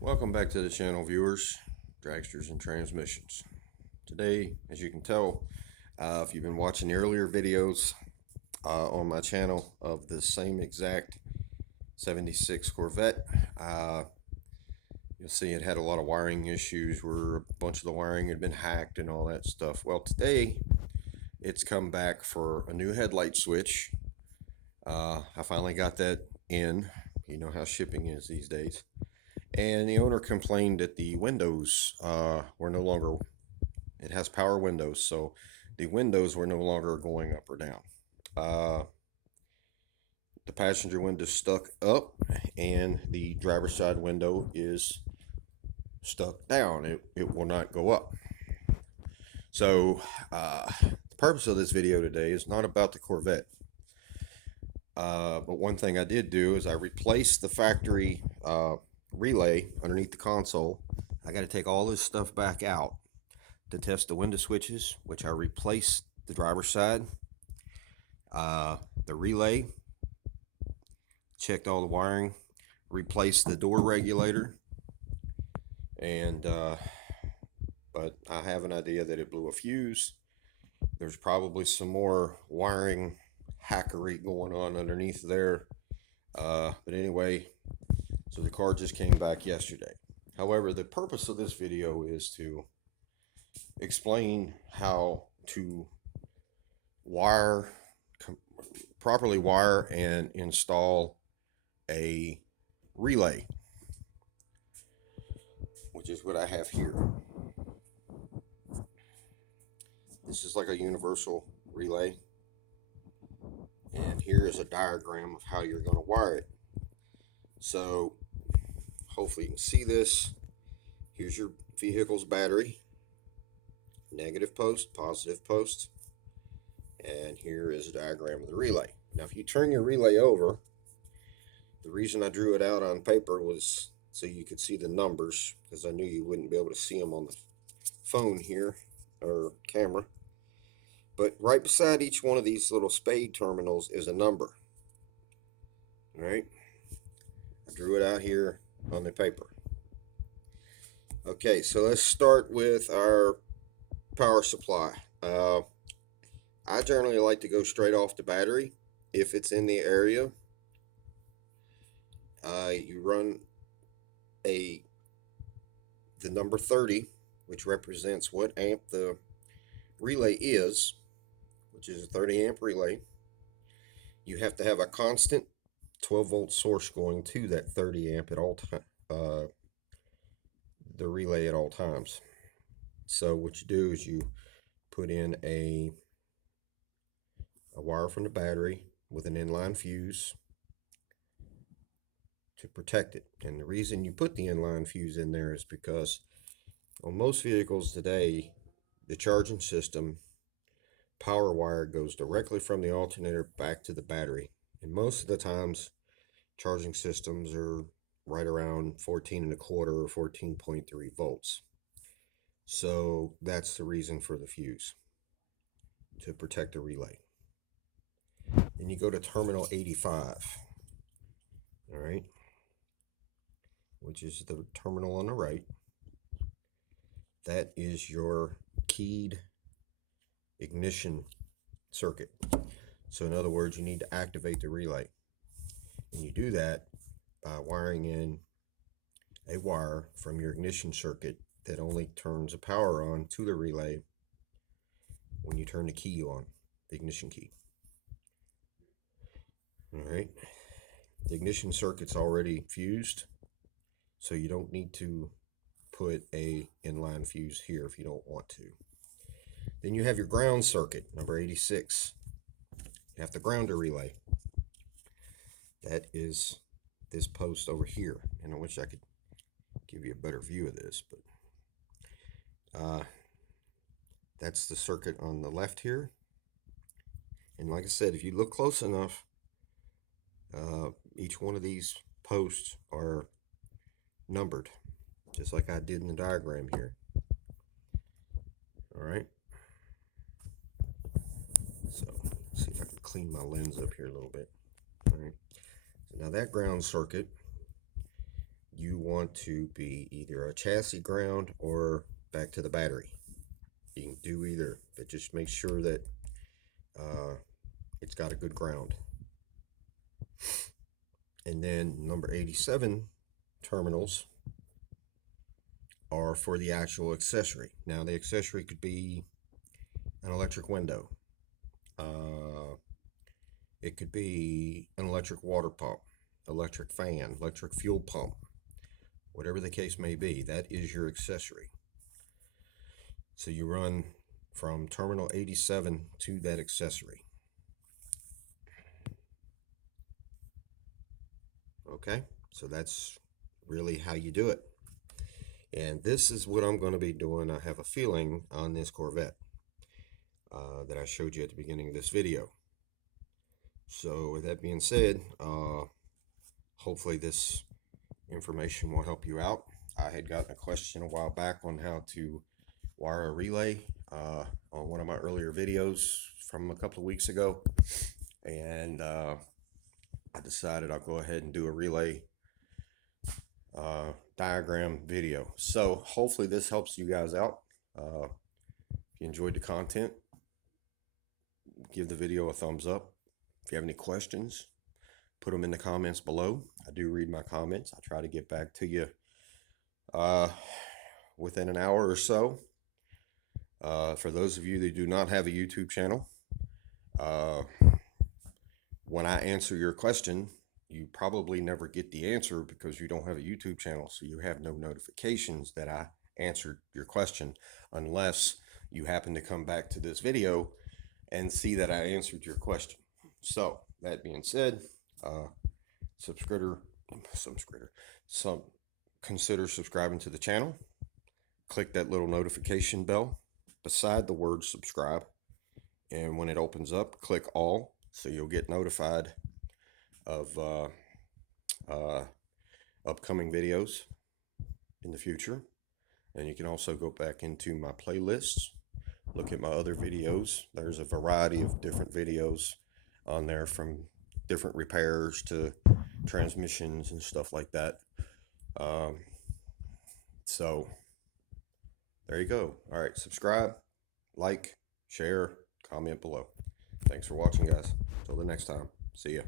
Welcome back to the channel, viewers, dragsters and transmissions. Today, as you can tell, if you've been watching the earlier videos on my channel of the same exact 76 Corvette, you'll see it had a lot of wiring issues where a bunch of the wiring had been hacked and all that stuff. Well, today it's come back for a new headlight switch. I finally got that in. You know how shipping is these days. And the owner complained that the windows were no longer, it has power windows, so the windows were no longer going up or down. The passenger window stuck up and the driver's side window is stuck down. It will not go up. So the purpose of this video today is not about the Corvette. But one thing I did do is I replaced the factory relay underneath the console. I got to take all this stuff back out to test the window switches, which I replaced the driver's side, the relay, checked all the wiring, replaced the door regulator, and but I have an idea that it blew a fuse. There's probably some more wiring hackery going on underneath there, but anyway, so the car just came back yesterday. However, the purpose of this video is to explain how to properly wire and install a relay, which is what I have here. This is like a universal relay, and here is a diagram of how you're going to wire it. So hopefully you can see this. Here's your vehicle's battery, negative post, positive post, and here is a diagram of the relay. Now if you turn your relay over, the reason I drew it out on paper was so you could see the numbers, because I knew you wouldn't be able to see them on the phone here or camera. But right beside each one of these little spade terminals is a number. All right, I drew it out here on the paper. Okay, so let's start with our power supply. I generally like to go straight off the battery if it's in the area. You run the number 30, which represents what amp the relay is, which is a 30 amp relay. You have to have a constant 12 volt source going to that 30 amp at all time, the relay at all times. So what you do is you put in a wire from the battery with an inline fuse to protect it. And the reason you put the inline fuse in there is because on most vehicles today, the charging system power wire goes directly from the alternator back to the battery. And most of the times, charging systems are right around 14 and a quarter or 14.3 volts. So that's the reason for the fuse, to protect the relay. Then you go to terminal 85, all right, which is the terminal on the right. That is your keyed ignition circuit. So in other words, you need to activate the relay. And you do that by wiring in a wire from your ignition circuit that only turns the power on to the relay when you turn the key on, the ignition key. All right, the ignition circuit's already fused, so you don't need to put a inline fuse here if you don't want to. Then you have your ground circuit, number 86. You have to ground a relay. That is this post over here, and I wish I could give you a better view of this, but that's the circuit on the left here. And like I said, if you look close enough, each one of these posts are numbered, just like I did in the diagram here. All right, so let's see if I can clean my lens up here a little bit. All right, so now that ground circuit you want to be either a chassis ground or back to the battery. You can do either, but just make sure that it's got a good ground. And then number 87 terminals are for the actual accessory. Now the accessory could be an electric window. It could be an electric water pump, electric fan, electric fuel pump, whatever the case may be. That is your accessory. So you run from terminal 87 to that accessory. Okay, so that's really how you do it. And this is what I'm going to be doing, I have a feeling, on this Corvette that I showed you at the beginning of this video. So with that being said, hopefully this information will help you out. I had gotten a question a while back on how to wire a relay on one of my earlier videos from a couple of weeks ago, and I decided I'll go ahead and do a relay diagram video. So hopefully this helps you guys out. If you enjoyed the content, give the video a thumbs up. If you have any questions, put them in the comments below. I do read my comments. I try to get back to you within an hour or so. For those of you that do not have a YouTube channel, when I answer your question, you probably never get the answer because you don't have a YouTube channel, so you have no notifications that I answered your question unless you happen to come back to this video and see that I answered your question. So that being said, consider subscribing to the channel. Click that little notification bell beside the word subscribe, and when it opens up, click all, so you'll get notified of upcoming videos in the future. And you can also go back into my playlists, look at my other videos. There's a variety of different videos on there, from different repairs to transmissions and stuff like that. So there you go. All right, subscribe, like, share, comment below. Thanks for watching, guys. Until the next time, see ya.